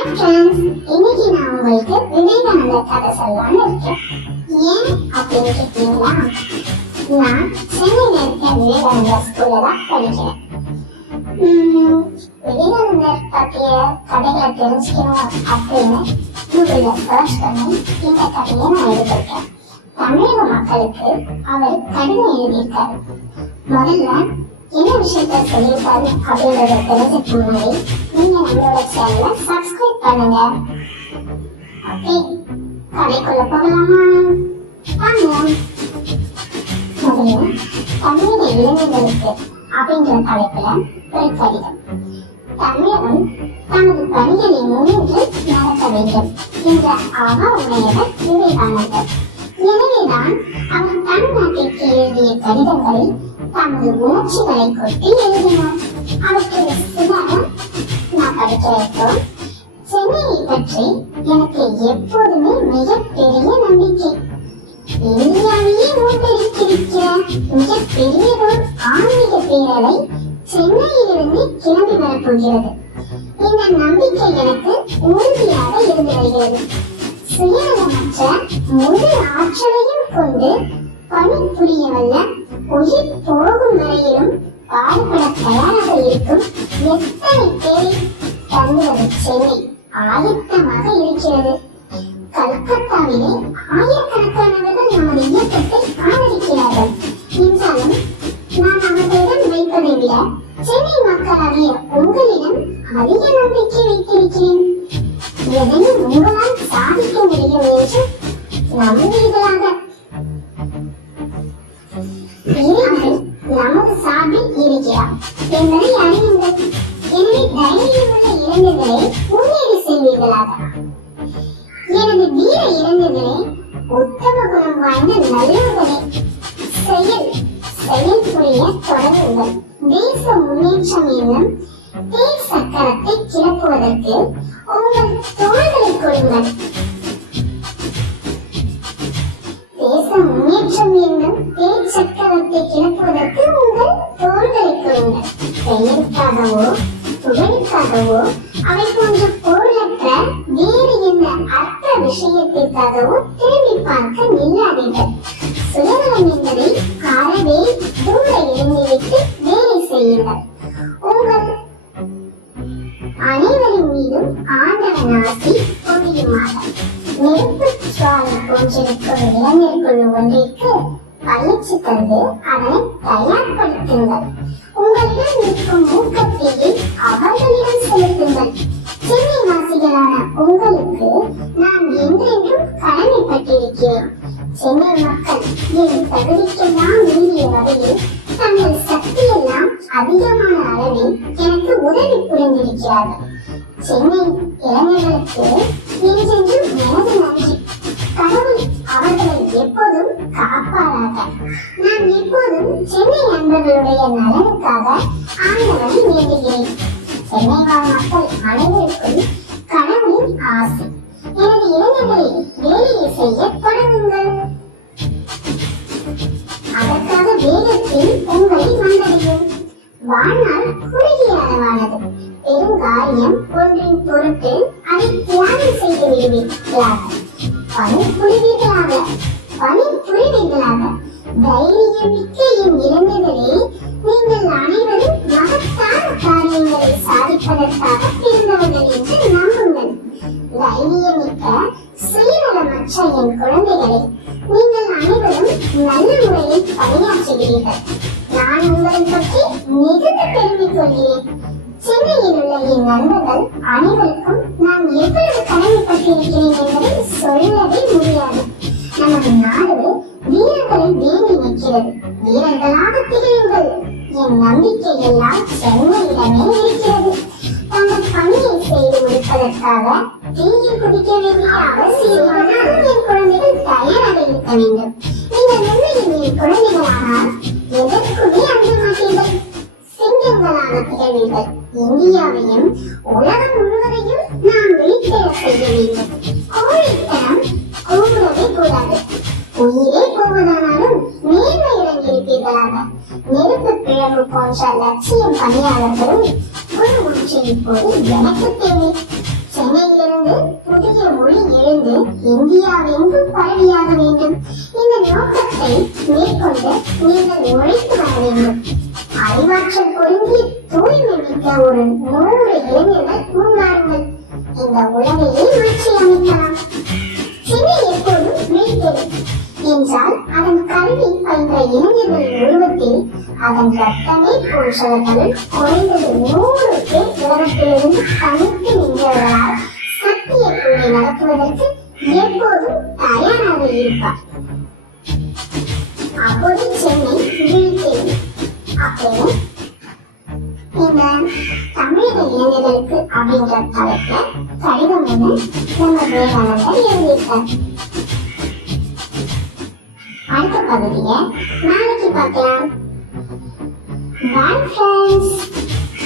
Hi friends, இன்னைக்கு நான் உங்களுக்கு விவேகானந்தர் கதை சொல்லலாம்னு இருக்கேன். ஏன் அப்படின்னு கேட்டீங்களா? நான் சென்னையில் இருக்க விவேகானந்தர் ஸ்கூல்ல தான் படிக்கிறேன். விவேகானந்தர் பற்றிய கதைகளை தெரிஞ்சுக்கணும் அப்படின்னு கூகுள்ல சர்ச் பண்ணி இந்த கதையை நான் எடுத்திருக்கேன். தமிழக மக்களுக்கு அவர் கடிதம் எழுதியிருக்காரு. முதல்ல என்ன விஷயத்த சொல்லியிருக்காரு அப்படின்றத தெரிஞ்சுக்கு முன்னாடி நீங்க நம்மளோட சேனலை சப்ஸ்கிரைப் பண்ணுங்க. ஓகே, கதைக்குள்ள போகலாமா? வாங்க. முதல்ல தமிழக இளைஞர்களுக்கு அப்படிங்கிற தலைப்புல ஒரு கடிதம். தமிழகம் தனது பணிகளை முன்னின்று நடத்த வேண்டும் என்ற உடையவர் விவேகானந்தர். எனவேதான் அவர் தமிழ்நாட்டிற்கு எழுதிய கடிதங்களில் தமது உணர்ச்சிகளை கொட்டி எழுதினார். அவற்றில் சில நான் படிக்கிறேன். சென்னையை பற்றி எனக்கு எப்போதுமே மிகப்பெரிய நம்பிக்கை. இந்தியாவையே மூட்டடித்திருக்கிற மிகப்பெரியதோர் ஆன்மீக பேரலை சென்னையிலிருந்து கிளம்பி வரப்போகிறது. இந்த நம்பிக்கை எனக்கு உறுதியாக இருந்து வருகிறது. சுயநலமற்ற முழு ஆற்றலையும் கொண்டு பணிபுரிய வல்ல, உயிர் போகும் வரையிலும் பாடுபட தயாராக இருக்கும் எத்தனை பேரை தந்துவது சென்னை ஆயத்தமாக இருக்கிறது. கல்கத்தாவிலே ஆயிரக்கணக்கானவர்கள் நமது இயக்கத்தை ஆதரிக்கிறார்கள் என்றாலும் நான் அவர்களிடம் வைப்பதை விட சென்னை மக்களாகிய உங்களிடம் அதிக நம்பிக்கை வைத்திருக்கிறேன். எதையும் உங்களால் சாதிக்க முடியும் என்று நம்புவீர்களாக. நமது சார்பில் இருக்கிறார் என்பதை அறியுங்கள். எனவே தைரியமுள்ள இளைஞர்களே, முன்னேறி செல்வீர்களாக. எனது வீர இளைஞர்களே, உத்தம குணம் வாய்ந்த நல்லவர்களே, செயல் புரிய தொடங்குங்கள். தேச முன்னேற்றம் என்னும் தேர் சக்கரத்தை கிளப்புவதற்கு உங்கள் தோள்களை கொடுங்கள். தேச முன்னேற்றம் என்னும் தேர் சக்கரத்தை கிளப்புவதற்கு உங்கள் தோள்களை கொடுங்கள். பெயருக்காகவோ புகழுக்காகவோ அவை போன்ற பொருளற்ற வேறு எந்த அர்த்த விஷயத்திற்காகவோ திரும்பி பார்க்க நில்லாதீர்கள். சுயநலம் என்பதை அறவே தூர இறங்கிவிட்டு வேலை செய்யுங்கள். உங்கள் அனைவரின் மீதும் ஆண்டவன் ஆசி பொழியுமாக. நெருப்பு சுவாலை போன்றிருக்கும் இளைஞர் குழு ஒன்றிற்கு பயிற்சி தந்து அதனை தயார்படுத்துங்கள். உங்களிடம் இருக்கும் ஊக்கத்தையே அவர்களிடம் செலுத்துங்கள். சென்னை வாசிகளான உங்களுக்கு நான் என்றென்றும் கடமைப்பட்டிருக்கிறேன். சென்னை மக்கள் என் தகுதிக்கெல்லாம் மீறிய வகையில் தங்கள் சக்தியெல்லாம் அதிகமான அளவில் எனக்கு உதவி புரிந்திருக்கிறார்கள். சென்னை இளைஞர்களுக்கு என்றென்றும் எனது நன்றி. கடவுள் அவர்களை எப்போதும் காப்பாராக. நான் எப்போதும் சென்னை நண்பர்களுடைய நலனுக்காக ஆண்டவனை வேண்டுகிறேன். சென்னை வாழ் மக்கள் அனைவருக்கும் கடவுளின் ஆசை. எனது இளைஞர்களை வேலையை செய்ய தொடங்குங்கள். அதற்காக வேகத்தில் உங்களை வந்தடையும். வாழ்நாள் குறுகிய அளவானது. பெருங்காரியம் ஒன்றின் பொருட்டு அதை தியாகம் செய்து விடுவீர்களாக. பணிபுரிவீர்களாக. தைரியம் மிக்க என் இளைஞர்களே, நீங்கள் அனைவரும் மகத்தான காரியங்களை சாதிப்பதற்காக பிறந்தவர்கள் என்று நம்புங்கள். தைரியமிக்க சுயநலமற்ற என் குழந்தைகளே, நீங்கள் அனைவரும் நல்ல முறையில் பணியாற்றுகிறீர்கள். நான் உங்களை பற்றி மிகுந்த பெருமை கொள்கிறேன். சென்னையில் உள்ள என் நண்பர்கள் அனைவருக்கும் நான் எவ்வளவு கடமைப்பட்டிருக்கிறேன் என்பதை சொல்லவே முடியாது. நமது நாடு வீரர்களை வேண்டி நிற்கிறது. வீரர்களாக திகழுங்கள். என் நம்பிக்கை எல்லாம் சென்னையிடமே இருக்கிறது. தங்கள் பணியை செய்து முடிப்பதற்காக தீயில் குதிக்க வேண்டிய அவசியமான என் குழந்தைகள் தயாராக இருக்க வேண்டும். நீங்கள் உண்மையில் என் குழந்தைகளானால் எதற்குமே அஞ்ச மாட்டீர்கள். சிங்கங்களாக திகழ்வீர்கள். இந்தியாவையும் உலகம் முழுவதையும் நாம் விழித்தெழ செய்ய வேண்டும். கோழைத்தனம் கூடவே கூடாது. உயிரே போவதானாலும் நேர்மையுடன் இருப்பீர்களாக. நெருப்பு பிழம்பு போன்ற லட்சியம் பணியாளர்களும் ஒரு மூச்சு இப்போது எனக்கு தேவை. சென்னையில் விரைந்து இந்தியாவெங்கும் பரவியாக வேண்டும். இந்த நோக்கத்தை மேற்கொண்டு நீங்கள் உழைத்து வர வேண்டும். அறிவாற்றல் பொருந்திய தூய்மை மிக்க ஒரு 100 இளைஞர்கள் முன்வாருங்கள். இந்த உலகையே மாற்றி அமைக்கலாம். சென்னை எப்போதும் விழித்தது என்றால் அதன் கல்வி பயின்ற இளைஞர்களின் உருவத்தில் அதன் ரத்தமே போன்றவர்கள் குறைந்தது 100 பேர் உலகத்திலிருந்து தனித்து நின்றவர்களால் சத்திய புள்ளி நடத்துவதற்கு எப்போதும் தயாராக இருப்பார். அப்போது சென்னை விழித்தது. அப்படின்னு இந்த தமிழக இளைஞர்களுக்கு அப்படின்ற தலைப்புல கடிதம் ஒண்ணு நம்ம விவேகானந்தர் எழுதியிருக்கார். அடுத்த பகுதியை நாளைக்கு பார்க்கலாம். Bye friends.